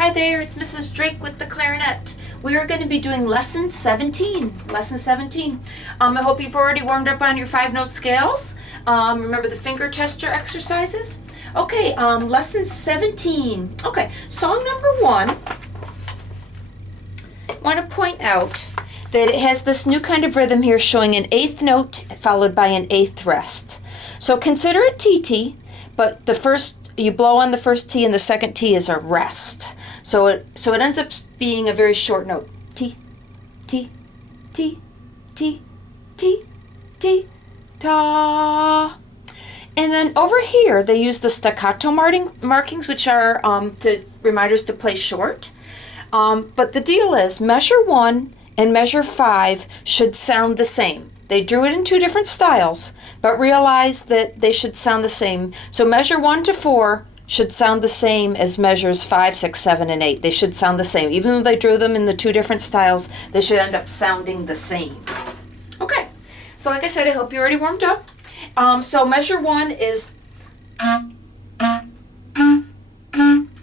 Hi there, it's Mrs. Drake with the clarinet. We are going to be doing lesson 17. I hope you've already warmed up on your 5-note scales. Remember the finger tester exercises? Okay, lesson 17. Okay, song number 1. I want to point out that it has this new kind of rhythm here showing an 8th note followed by an 8th rest. So consider it TT, but you blow on the first T and the second T is a rest. So it ends up being a very short note. T, T, T, T, T, T, ta. And then over here they use the staccato markings, which are reminders to play short. But the deal is measure 1 and measure 5 should sound the same. They drew it in 2 different styles, but realize that they should sound the same. So measure 1 to 4 should sound the same as measures 5, 6, 7, and 8. They should sound the same. Even though they drew them in the 2 different styles, they should end up sounding the same. Okay, so like I said, I hope you're already warmed up. So measure 1 is...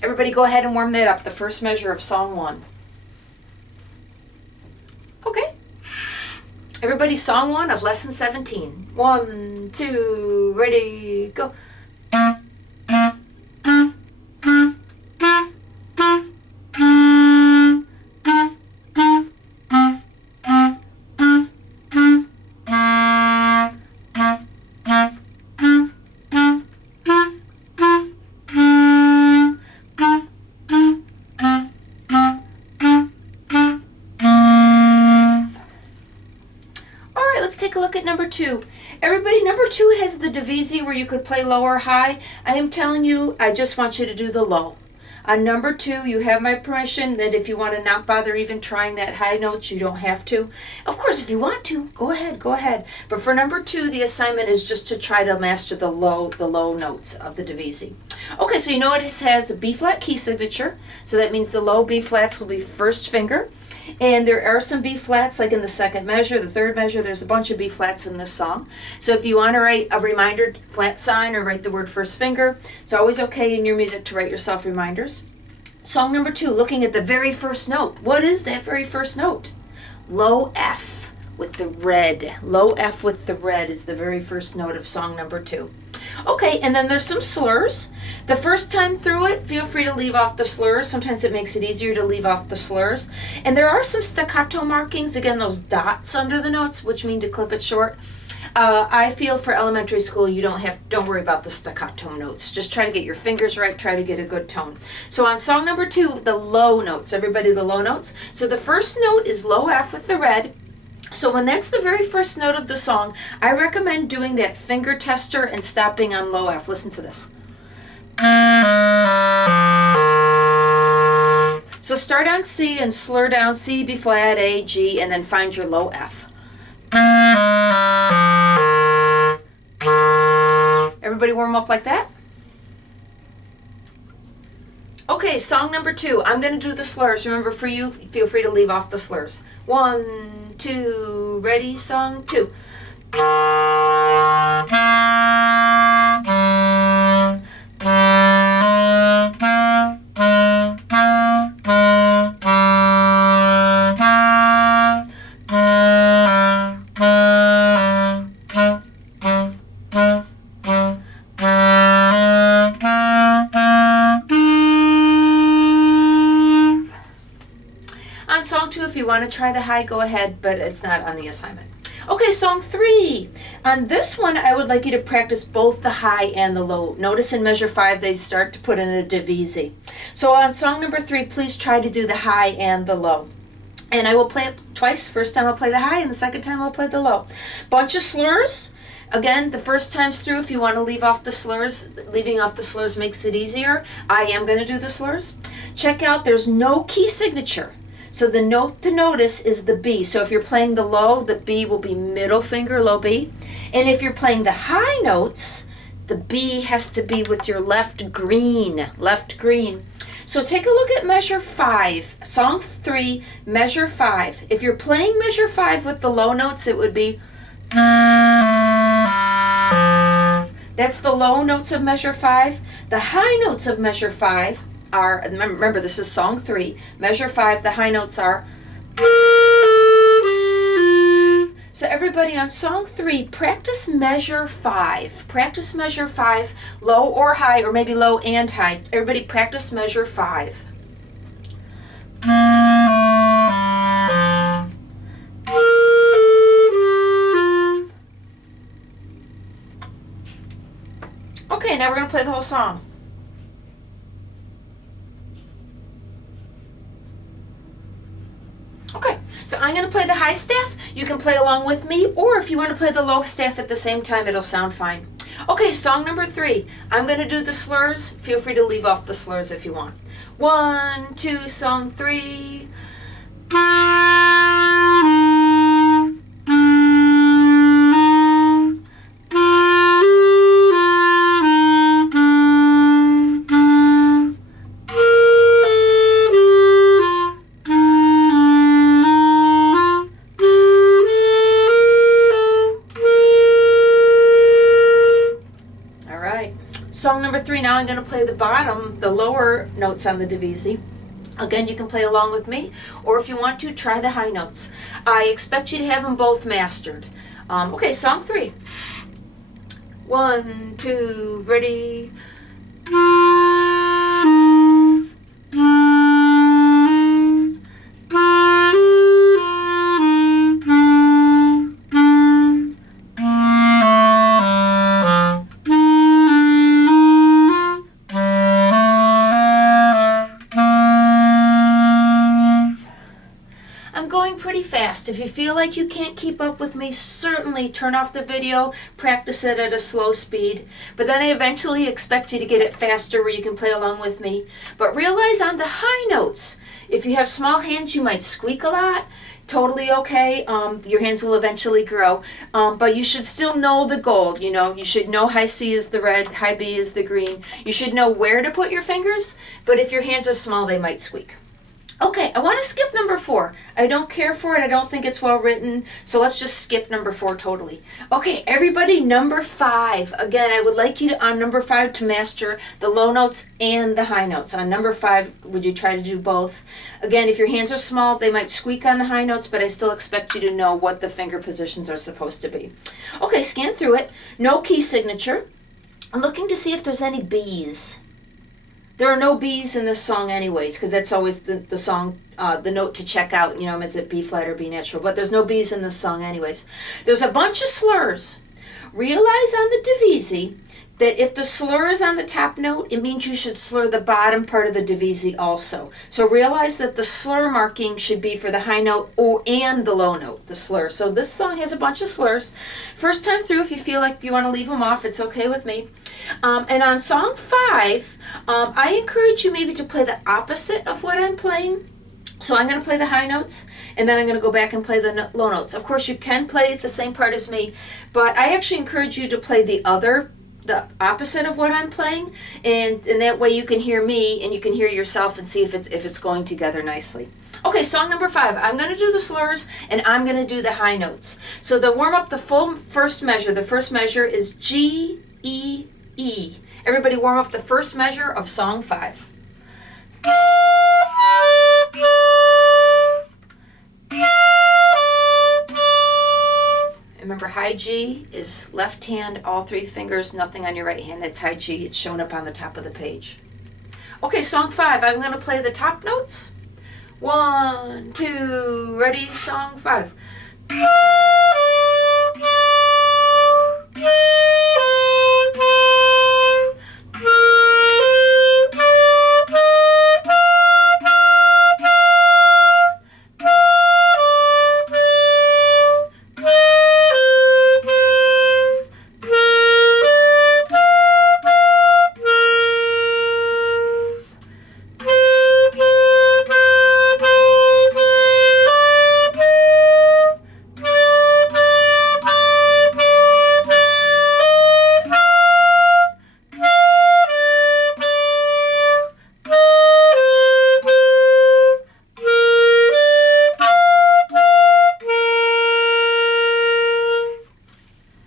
Everybody go ahead and warm that up, the first measure of song 1. Okay. Everybody, song 1 of lesson 17. 1, 2, ready, go. Let's take a look at number 2. Everybody, number 2 has the divisi where you could play low or high. I am telling you, I just want you to do the low. On number 2, you have my permission that if you want to not bother even trying that high notes, you don't have to. Of course, if you want to, go ahead. But for number 2, the assignment is just to try to master the low notes of the divisi. Okay, so you know it has a B flat key signature, so that means the low B flats will be first finger. And there are some B flats, like in the second measure, the third measure, there's a bunch of B flats in this song. So if you want to write a reminder flat sign or write the word first finger, it's always okay in your music to write yourself reminders. Song number 2, looking at the very first note. What is that very first note? Low F with the red. Low F with the red is the very first note of song number 2. Okay, and then there's some slurs. The first time through it, feel free to leave off the slurs. Sometimes it makes it easier to leave off the slurs. And there are some staccato markings, again, those dots under the notes, which mean to clip it short. I feel for elementary school, don't worry about the staccato notes. Just try to get your fingers right, try to get a good tone. So on song number 2, the low notes, everybody, the low notes. So the first note is low F with the red. So when that's the very first note of the song, I recommend doing that finger tester and stopping on low F. Listen to this. So start on C and slur down C, B flat, A, G, and then find your low F. Everybody warm up like that? Okay, song number 2. I'm going to do the slurs. Remember, for you, feel free to leave off the slurs. 1, 2, ready, song 2. On song 2, if you want to try the high, go ahead, but it's not on the assignment. Okay, song 3. On this one, I would like you to practice both the high and the low. Notice in measure 5, they start to put in a divisi. So on song number 3, please try to do the high and the low. And I will play it twice. First time I'll play the high, and the second time I'll play the low. Bunch of slurs. Again, the first time's through, if you want to leave off the slurs, leaving off the slurs makes it easier. I am going to do the slurs. Check out, there's no key signature. So the note to notice is the B. So if you're playing the low, the B will be middle finger, low B. And if you're playing the high notes, the B has to be with your left green. So take a look at measure 5, song 3, measure 5. If you're playing measure 5 with the low notes, it would be... That's the low notes of measure 5. The high notes of measure 5, are, remember this is song 3, measure 5, the high notes are. So everybody on song 3, practice measure 5. Practice measure 5, low or high, or maybe low and high. Everybody practice measure 5. Okay, now we're going to play the whole song. Okay, so I'm going to play the high staff. You can play along with me, or if you want to play the low staff at the same time, it'll sound fine. Okay, song number 3. I'm going to do the slurs. Feel free to leave off the slurs if you want. 1, 2, song 3. Song number 3, now I'm going to play the bottom, the lower notes on the divisi. Again, you can play along with me, or if you want to, try the high notes. I expect you to have them both mastered. Okay, song 3. 1, 2, ready. Pretty fast. If you feel like you can't keep up with me, certainly turn off the video, practice it at a slow speed. But then I eventually expect you to get it faster where you can play along with me. But realize on the high notes, if you have small hands, you might squeak a lot. Totally okay. Your hands will eventually grow. But you should still know the goal. You know, you should know high C is the red, high B is the green. You should know where to put your fingers. But if your hands are small, they might squeak. Okay, I want to skip number 4. I don't care for it. I don't think it's well written. So let's just skip number 4 totally. Okay, everybody, number 5. Again, I would like you to, on number 5, to master the low notes and the high notes. On number 5, would you try to do both? Again, if your hands are small, they might squeak on the high notes, but I still expect you to know what the finger positions are supposed to be. Okay, scan through it. No key signature. I'm looking to see if there's any B's. There are no B's in this song anyways, because that's always the song, the note to check out, you know, is it B flat or B natural, but there's no B's in this song anyways. There's a bunch of slurs. Realize on the divisi that if the slur is on the top note, it means you should slur the bottom part of the divisi also. So realize that the slur marking should be for the high note and the low note, the slur. So this song has a bunch of slurs. First time through, if you feel like you want to leave them off, it's okay with me. And on song 5, I encourage you maybe to play the opposite of what I'm playing. So I'm going to play the high notes, and then I'm going to go back and play the low notes. Of course, you can play the same part as me, but I actually encourage you to play the opposite of what I'm playing, and that way you can hear me and you can hear yourself and see if it's going together nicely. Okay, song number 5. I'm going to do the slurs and I'm going to do the high notes. So to warm up the full first measure, the first measure is G, E, E. Everybody warm up the first measure of song 5. Remember, high G is left hand, all 3 fingers, nothing on your right hand. That's high G. It's shown up on the top of the page. Okay, song 5. I'm going to play the top notes. 1, 2, ready, song 5.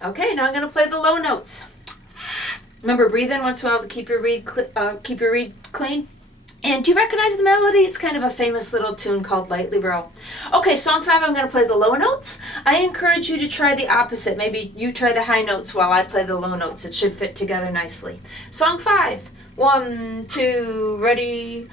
Okay, now I'm going to play the low notes. Remember, breathe in once in a while to keep your reed clean. And do you recognize the melody? It's kind of a famous little tune called Lightly Row. Okay, song 5, I'm going to play the low notes. I encourage you to try the opposite. Maybe you try the high notes while I play the low notes. It should fit together nicely. Song 5. 1, 2, ready.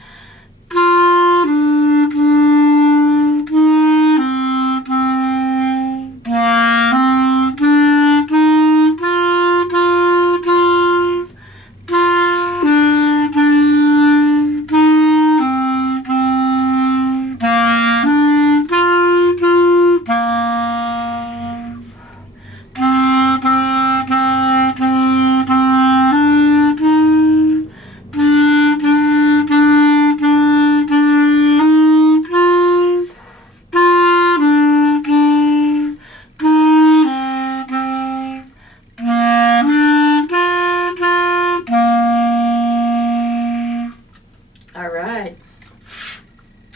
All right.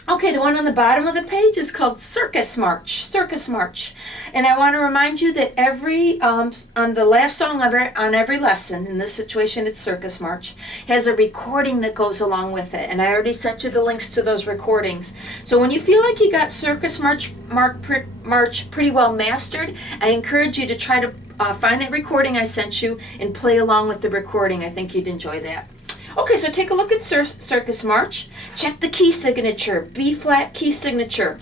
Okay, the one on the bottom of the page is called Circus March. Circus March. And I want to remind you that every, on the last song on every lesson, in this situation it's Circus March, has a recording that goes along with it. And I already sent you the links to those recordings. So when you feel like you got Circus March pretty well mastered, I encourage you to try to find that recording I sent you and play along with the recording. I think you'd enjoy that. Okay, so take a look at Circus March. Check the key signature, B flat key signature.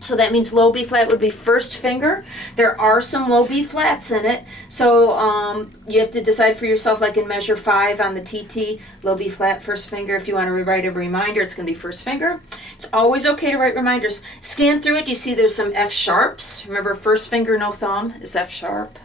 So that means low B flat would be first finger. There are some low B flats in it, so you have to decide for yourself, like in measure 5 on the TT, low B flat, first finger. If you want to write a reminder, it's going to be first finger. It's always okay to write reminders. Scan through it, you see there's some F sharps. Remember, first finger, no thumb, is F sharp.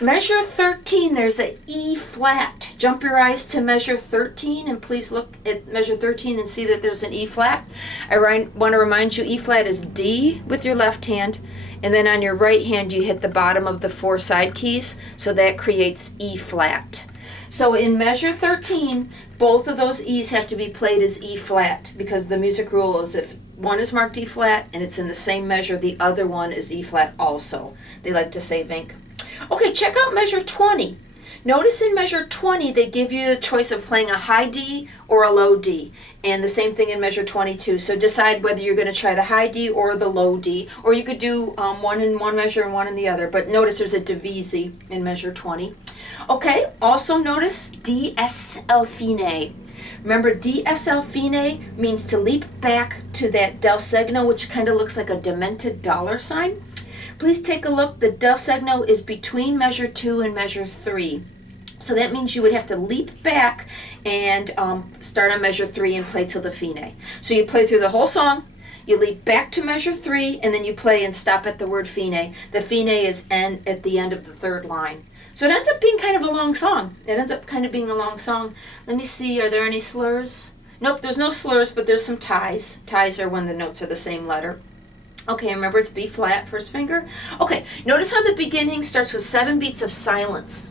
Measure 13, there's an E flat. Jump your eyes to measure 13 and please look at measure 13 and see that there's an E flat. I want to remind you, E flat is D with your left hand, and then on your right hand you hit the bottom of the 4 side keys, so that creates E flat. So in measure 13, both of those E's have to be played as E flat, because the music rule is if one is marked E flat and it's in the same measure, the other one is E flat also. They like to say Vink. Okay, check out measure 20. Notice in measure 20 they give you the choice of playing a high D or a low D, and the same thing in measure 22. So decide whether you're going to try the high D or the low D, or you could do one in one measure and one in the other, but notice there's a divisi in measure 20. Okay, also notice DSL fine. Remember, DSL fine means to leap back to that del segno, which kind of looks like a demented dollar sign. Please take a look. The del segno is between measure 2 and measure 3. So that means you would have to leap back and start on measure 3 and play till the fine. So you play through the whole song, you leap back to measure 3, and then you play and stop at the word fine. The fine is N at the end of the 3rd line. So it ends up being kind of a long song. Let me see, are there any slurs? Nope, there's no slurs, but there's some ties. Ties are when the notes are the same letter. Okay, remember it's B flat, first finger. Okay, notice how the beginning starts with 7 beats of silence.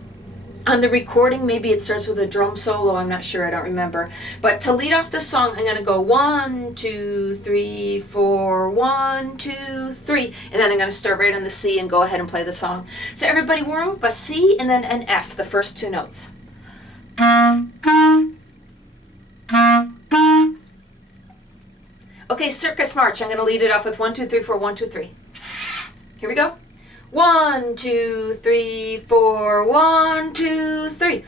On the recording, maybe it starts with a drum solo, I'm not sure, I don't remember. But to lead off the song, I'm going to go 1, 2, 3, 4, 1, 2, 3. And then I'm going to start right on the C and go ahead and play the song. So everybody warm up a C and then an F, the first 2 notes. Okay, Circus March. I'm going to lead it off with 1, 2, 3, 4, 1, 2, 3. Here we go. 1, 2, 3, 4, 1, 2, 3.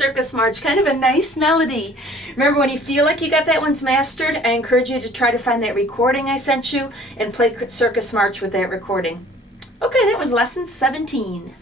Circus March, kind of a nice melody. Remember, when you feel like you got that one's mastered, I encourage you to try to find that recording I sent you and play Circus March with that recording. Okay, that was lesson 17.